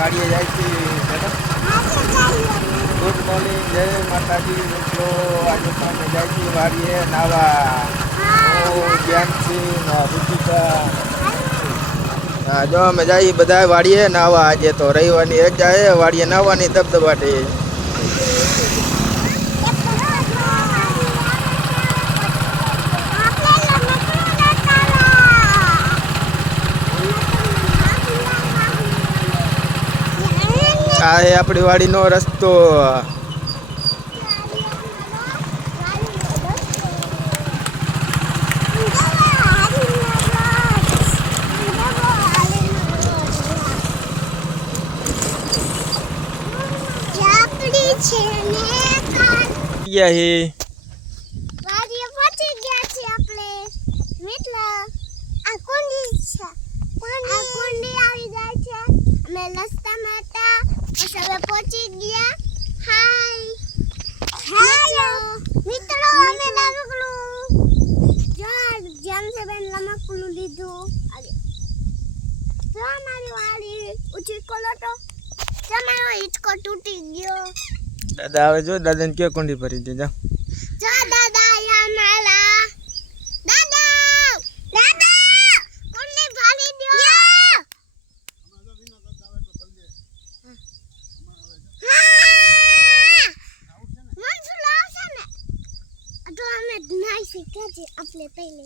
વાડીએ જાય છે ગુડ મોર્નિંગ જય માતાજી મિત્રો આજે તો અમે જાય છીએ વાડીએ નાવા જ્ઞાનસિંહ ઋતિકા હા જો અમે જઈએ બધા વાડીએ નાવા આજે તો રવિવારની રજા છે વાડીએ નાવાની ધબધબાટી આ હે આપણી વાડીનો રસ્તો ગયા હે વાડીએ પહોંચી ગયા છે આપણે મિત્ર આ કુંડી છે આ કુંડી આવી જાય છે અમે રસ્તામાં હતા પછી હવે પહોંચી ગયા હાય મિત્રો અમે રમકડું જેમ છે બેન રમકડું લીધું જો અમારી વાડી ઊંચી કોલટો તમારો હિંચકો તૂટી ગયો દાદા આવે જો દાદાને કે કુંડી ભરી દે જા જો દાદા યા મારા દાદા દાદા કુંડી ભરી દો આપણે પહેલે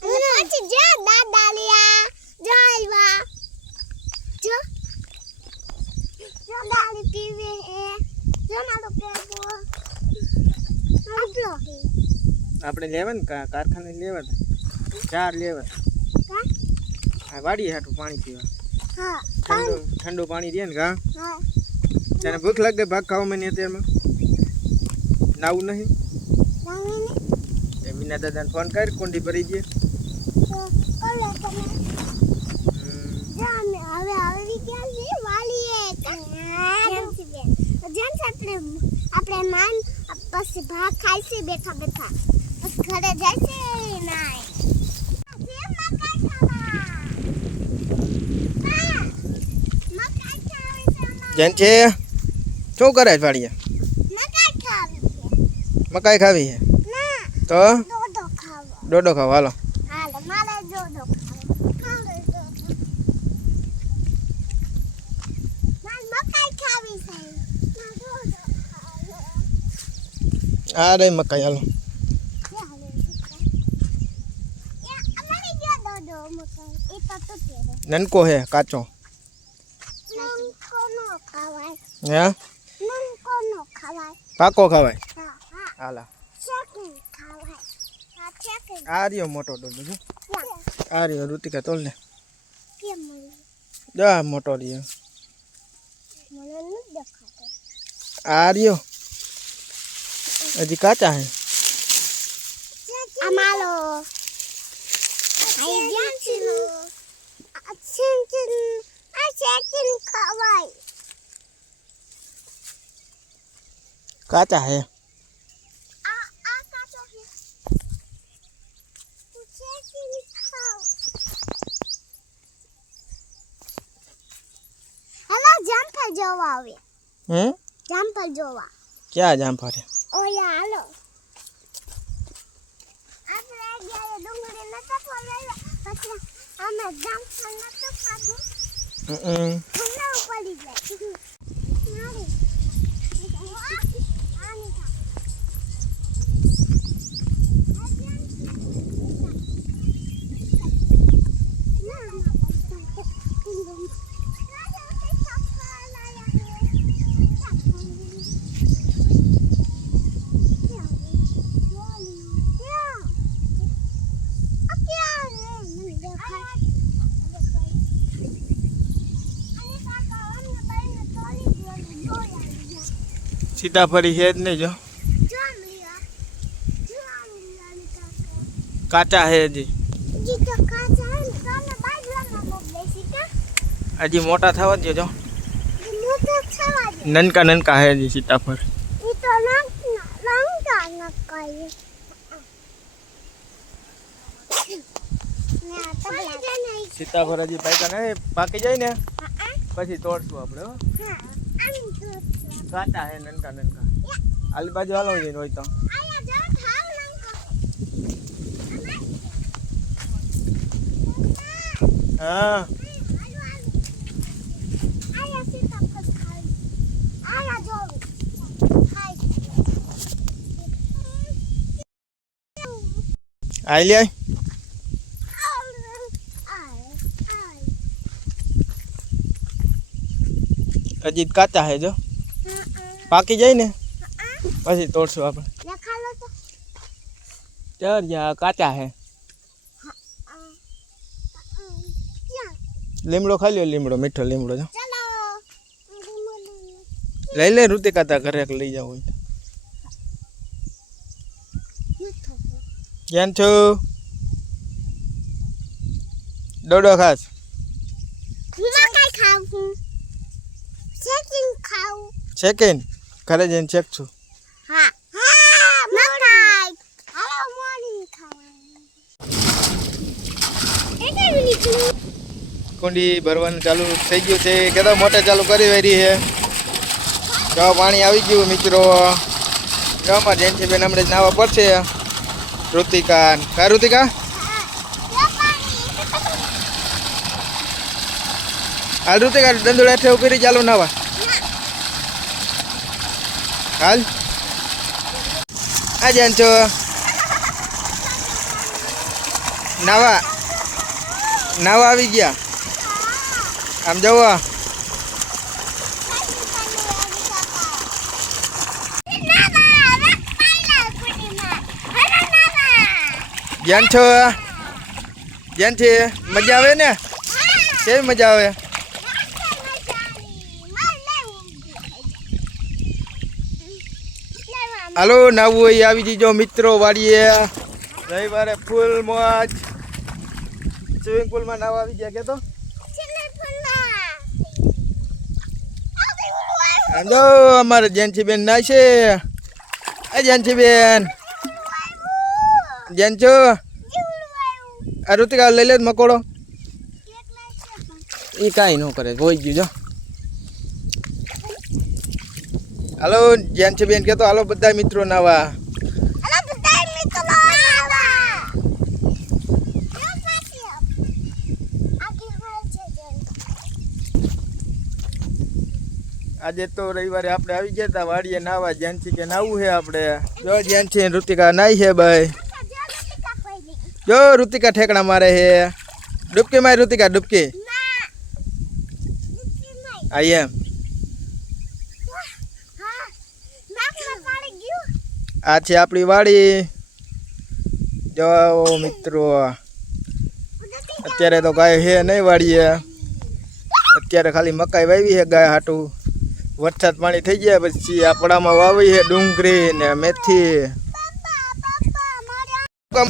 પછી જે દાદા લિયા જો આવ્યા જો ગાડી પીવે હે જો મારો પેપો આપલો આપણે લેવા ને કારખાને લેવા ચાર લેવા હા વાડી હાટું પાણી પીવા હા ઠંડુ પાણી દે ને કા હા તને ભૂખ લાગે ભાગ ખાવા મને અત્યારમાં નાવું નહીં એ મીના દાદાને ફોન કર કુંડી ભરી દે કોલે તમે જાને હવે આવી ગયા છે વાલીએ જેમ આપણે માન પછી ભાગ ખાઈ છે બેઠા બેઠા પછી ઘરે જાય છે નાય મકાઈ ખાવા જેન છે શું કરે વાડીએ મકાઈ ખાવી મકાઈ ખાવી છે છે ના તો દોડો ખાવા ડોડો ખાવા હાલો હાલ મારે દોડો ખાવા મકાઈ ખાવી છે આ રે મકાઈ હાલો નનકો હે કાચો હે પાકો ખવાય હાલા આ રહ્યો મોટો ડોડો જો આ રહ્યો ઋતિકા તોલ ને જા મોટો રહ્યો આ રહ્યો હજી કાચા હે અમાલો આઈ ગયા છે આ ચેકિન ખવાય કાચા હે આ કાચો છે તું ચેકિન ખાવ હેલો જમ્પર જોવા આવે જમ્પર જોવા ક્યાં જામફળ હે ઓયા હાલો આપણે ગયા ડુંગળી નતો ફોલાવ્યો પછી અમે જમ્પર નતો ખાધું ઠંડા પડી જાય સીતાફળી છે જ નહીં જો કાચા હે હજી હજી મોટા થવા દો જો નનકા નનકા હે હજી સીતાફળ સીતાફળ હજી પાક્યા ને પાકી જાય ને હા પછી તોડશું આપણે હો. હા આમ તો કાચા હે નનકા નનકા. આલી બાજુ હાલો જઈને હોય તો આયા જા ખાવ લંકા હા આયા સીતાફળ ખાઈ આયા જો ખાઈ આઈ લે હજી કાચા હે જો પાકી જાય ને પછી તોડશું આપણે ચાર યા કાચા હે લીમડો ખાઈ લ્યો લીમડો મીઠો લીમડો જો લઈ લે ઋતિકા તા ઘરે લઈ જાવ હોય કેમ છો ડોડો ખાસ સેકન્ડ ઘરે જઈને ચેક છું કુંડી ભરવાનું ચાલુ થઈ ગયું છે કેતો મોટર ચાલુ કરી વેરી છે જો પાણી આવી ગયું મિત્રો ગામમાં જેનથી બેન હમણાં જ નાવા પડશે ઋતિકા કા ઋતિકા હાલ ઋતિકા દંદુડા હેઠે ઉભી રહી ચાલુ નાવા હાલ આ જેન છો નાવા નાવા આવી ગયા આમ જવો જેન છો જેનથી મજા આવે ને કેવી મજા આવે હાલો નાવું હોય આવી જજો મિત્રો વાડીએ રવિવારે ફૂલ મોજ સ્વિમિંગ પુલમાં નાવા આવી ગયા કે તો જો અમારે જેનસી બેન નાય છે એ જેનસી બેન જેન છો આ ઋતિકા લઈ લે મકોડો એ કાંઈ ન કરે હોઈ ગયું જો હાલો જેનસી બેન કે તો હાલો બધા મિત્રો નાવા આજે તો રવિવારે આપણે આવી ગયા હતા વાડીએ નાવા જેનસી કે નાવું છે આપણે જો જેનસી ઋતિકા નાઈ છે ભાઈ જો ઋતિકા ઠેકડા મારે છે ડૂબકી મારી ઋતિકા ડૂબકી આઈ એમ આ છે આપણી વાડી જો મિત્રો અત્યારે તો ગાય છે નહીં વાડીએ અત્યારે ખાલી મકાઈ વાવી છે ગાય હાટું વરસાદ પાણી થઈ ગયા પછી આપણામાં વાવી છે ડુંગળી ને મેથી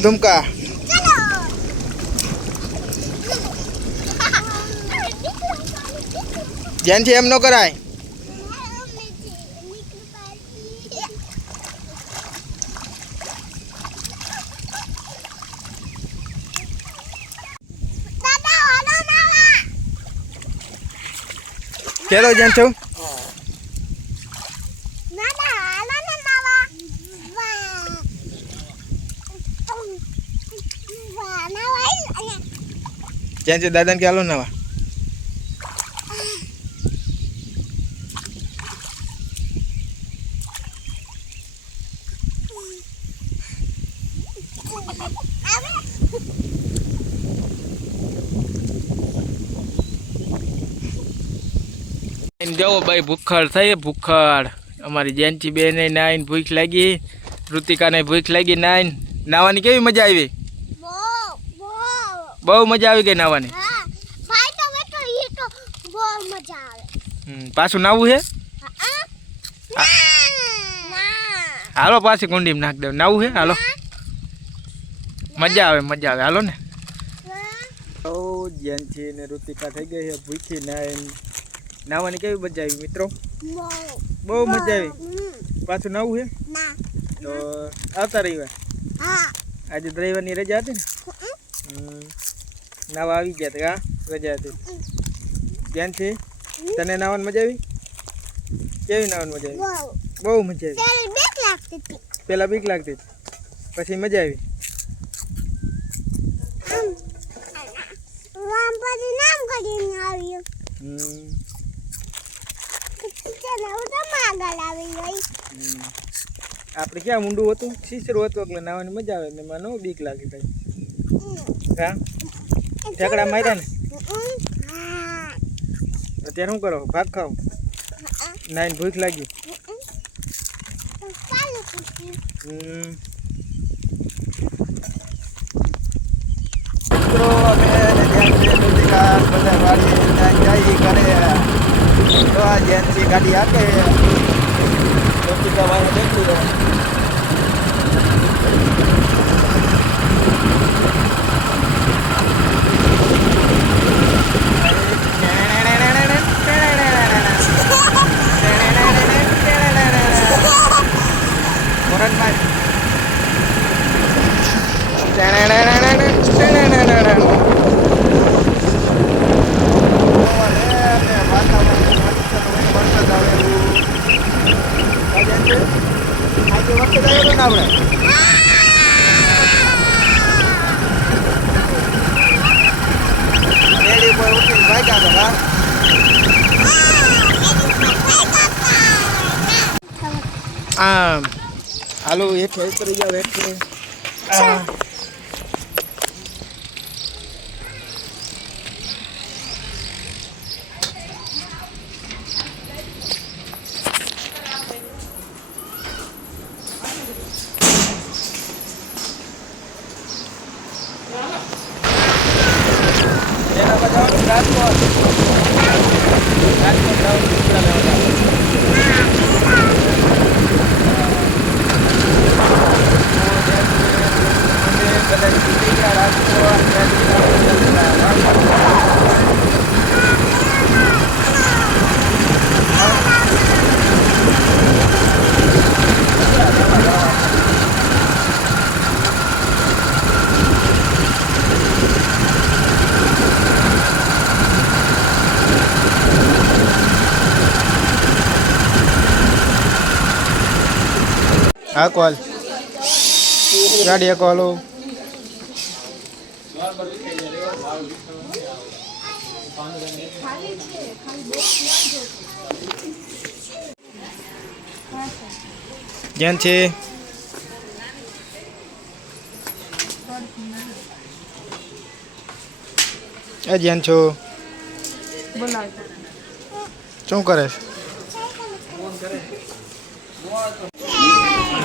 ધુમકા જેનથી એમ ન કરાય ચલો જેન છો જેન છે દાદા કે હાલો નવા જાઓ ભાઈ ભૂખડ થઈ ભૂખડ અમારી જેનથી બેને નાઈને ભૂખ લાગી ઋતિકાને ભૂખ લાગી નાઈને નાવાની કેવી મજા આવી બહુ મજા આવી ગઈ નાવાની પાછું નાવું છે હાલો પાછી કુંડીમાં નાખ દે નાવું છે હાલો મજા આવે હાલો ને જેનથી ને ઋતિકા થઈ ગઈ છે ભૂખી નાવાની કેવી મજા આવી મિત્રો બહુ મજા આવી પાછું નાવું છે તો આવતા રવિવાર આજે રવિવારની રજા હતી ને નાવા આવી ગયા હતા રજા હતી ધ્યાનથી તને નાવાની મજા આવી કેવી નાવાની મજા આવી બહુ મજા આવી પેલા બીક લાગતી હતી પછી મજા આવી આપણે ક્યાં ઊંડું હતું શીશરું હતું એટલે નાવાની મજા આવે ને એમાં નો બીક લાગે કઈ હા ઠેકડા માર્યા ને અત્યારે શું કરો ભાગ ખાઓ નાઈને ભૂખ લાગી મિત્રો અમે બધા વાડી જઈ ઘરે તો આ જેન્સી ગાડી આપે વાળા દેખું હાલો હેઠે ઉતરી જાવ હેઠે હા કોલ ગાડી કોલો જેન છે એ જેન છો શું કરે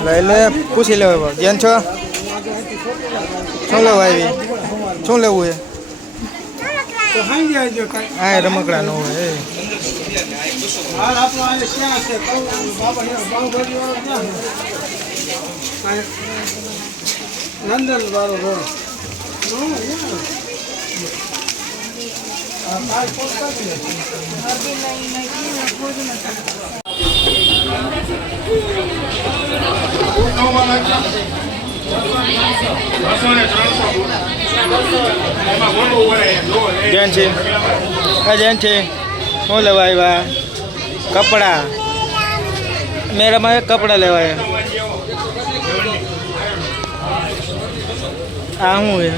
લઈ લે પૂછી લેવા જેન છો શું લેવા આવી શું લેવું હા રમકડા નો હોય નંદન વાળો રોડ જેન છે જેન છે શું લેવા આવ્યા કપડા મેરામાં કપડા લેવાય આ શું